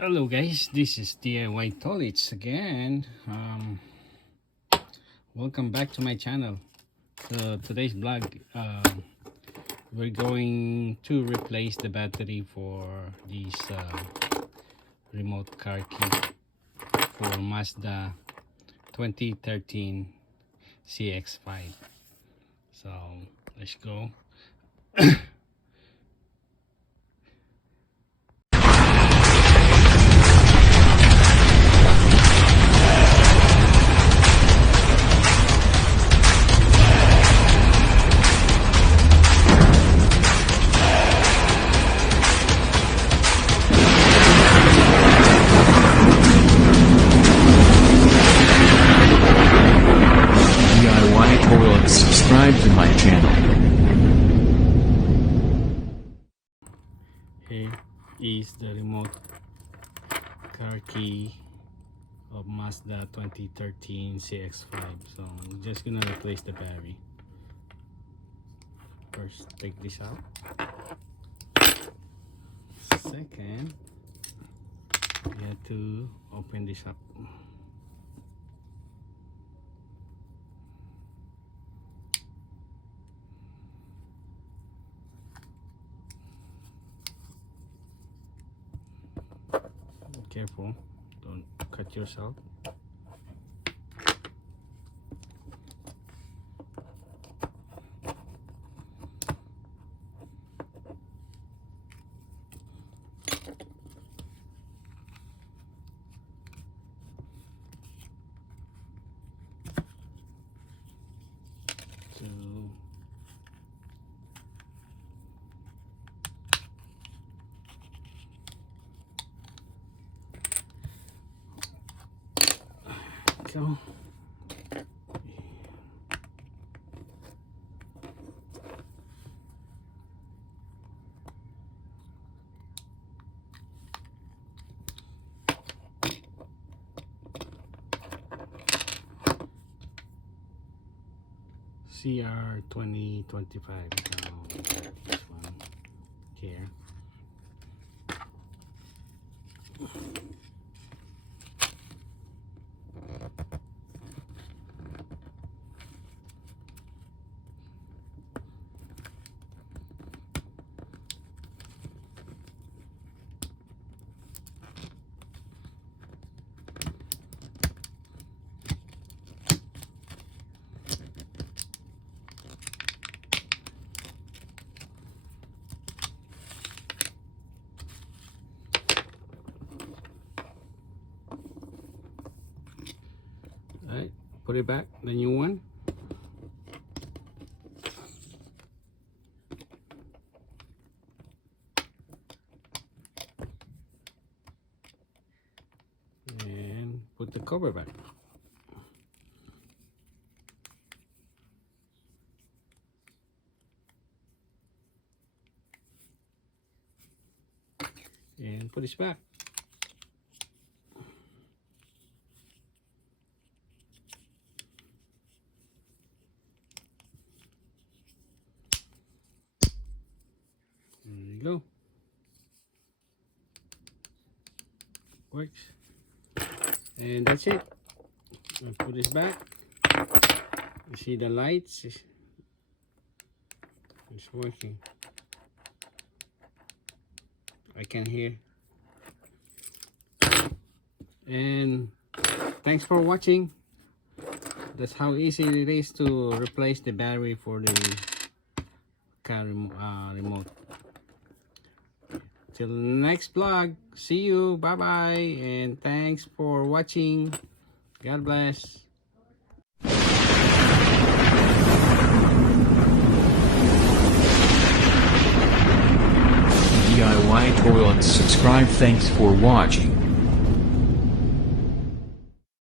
Hello guys, this is DIY Toilets again. Welcome back to my channel. So today's vlog, we're going to replace the battery for this remote car key for Mazda 2013 CX5. So let's go. Subscribe to my channel. Here is the remote car key of Mazda 2013 CX5. So I'm just gonna replace the battery. First, take this out. Second, you have to open this up. Careful, don't cut yourself. Go. CR 2025. This one here. Alright, put it back, the new one. And put the cover back. And put this back. There you go. Works. And that's it. I'll put this back. You see the lights? It's working. I can hear. And thanks for watching. That's how easy it is to replace the battery for the car remote. Till next vlog, see you, bye bye, and thanks for watching. God bless. DIY Toilets. Subscribe. Thanks for watching.